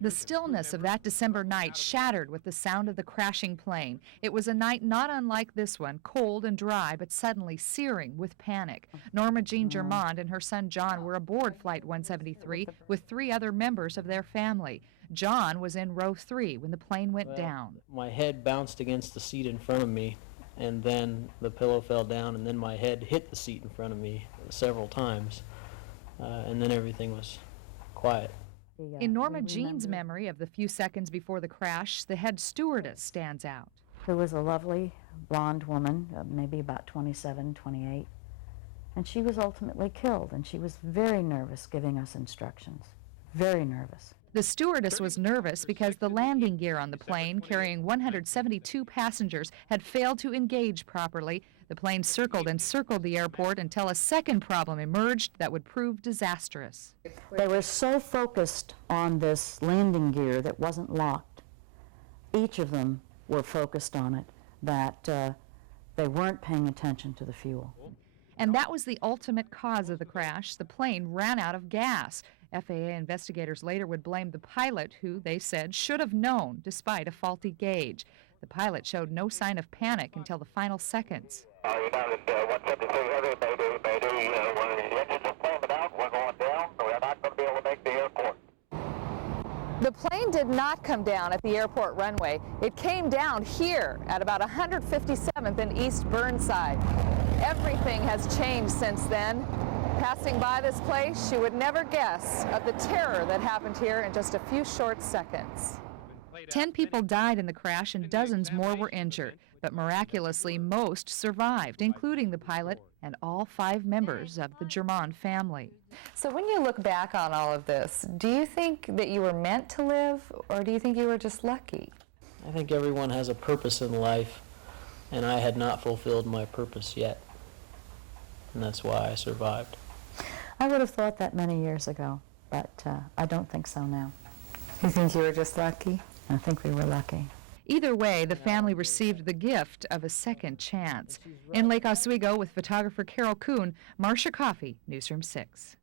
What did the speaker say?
The stillness of that December night shattered with the sound of the crashing plane. It was a night not unlike this one, cold and dry, but suddenly searing with panic. Norma Jean Germond and her son John were aboard Flight 173 with 3 other members of their family. John was in row 3 when the plane went down. My head bounced against the seat in front of me, and then the pillow fell down, and then my head hit the seat in front of me several times, and then everything was quiet. In Norma Jean's memory of the few seconds before the crash, the head stewardess stands out. Who was a lovely blonde woman, maybe about 27, 28, and she was ultimately killed, and she was very nervous giving us instructions, very nervous. The stewardess was nervous because the landing gear on the plane, carrying 172 passengers, had failed to engage properly. The plane circled and circled the airport until a second problem emerged that would prove disastrous. They were so focused on this landing gear that wasn't locked. Each of them were focused on it, that they weren't paying attention to the fuel. And that was the ultimate cause of the crash. The plane ran out of gas. FAA investigators later would blame the pilot, who, they said, should have known despite a faulty gauge. The pilot showed no sign of panic until the final seconds. United 173 heavy, mayday, one of the engines are flaming out, we're going down, we're not going to be able to make the airport. The plane did not come down at the airport runway. It came down here at about 157th and East Burnside. Everything has changed since then. Passing by this place, you would never guess of the terror that happened here in just a few short seconds. 10 people died in the crash and dozens more were injured, but miraculously most survived, including the pilot and all 5 members of the Germond family. So when you look back on all of this, do you think that you were meant to live, or do you think you were just lucky? I think everyone has a purpose in life, and I had not fulfilled my purpose yet, and that's why I survived. I would have thought that many years ago, but I don't think so now. You think you were just lucky? I think we were lucky. Either way, the family received the gift of a second chance. In Lake Oswego with photographer Carol Kuhn, Marcia Coffey, Newsroom 6.